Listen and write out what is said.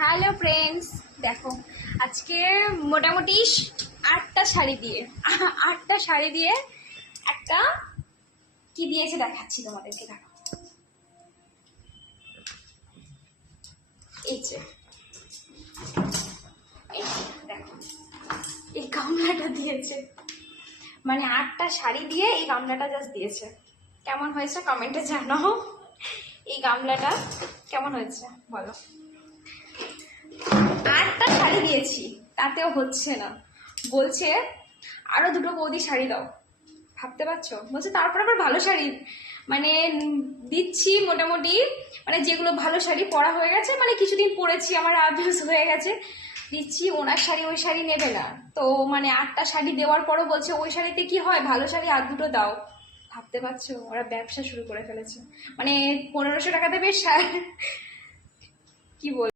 Hello friends, দেখো আজকে মোটামুটি 8টা শাড়ি দিয়ে একটা কি দিয়েছে দেখাচ্ছি তোমাদেরকে। দেখো এই যে দেখো এই গামলাটা দিয়েছে, মানে 8টা শাড়ি দিয়ে এই গামলাটা জাস্ট দিয়েছে। কেমন হয়েছে কমেন্টে জানাও, এই গামলাটা কেমন হয়েছে বলো। 8টা শাড়ি দিয়েছি তাতেও হচ্ছে না, বলছে আরো 2টো বৌদি শাড়ি দাও। ভাবতে পারছো, বলছে তারপর আবার ভালো শাড়ি মানে দিচ্ছি মোটামুটি, মানে যেগুলো ভালো শাড়ি পরা হয়ে গেছে, মানে কিছুদিন পরেছি আমার অভ্যাস হয়ে গেছে, দিচ্ছি। ওনার শাড়ি ওই শাড়ি নেবে না তো, মানে 8টা শাড়ি দেওয়ার পরও বলছে ওই শাড়িতে কি হয়, ভালো শাড়ি আর 2টো দাও। ভাবতে পারছো, ওরা ব্যবসা শুরু করে ফেলেছে, মানে 1500 টাকা দেবে কি বল।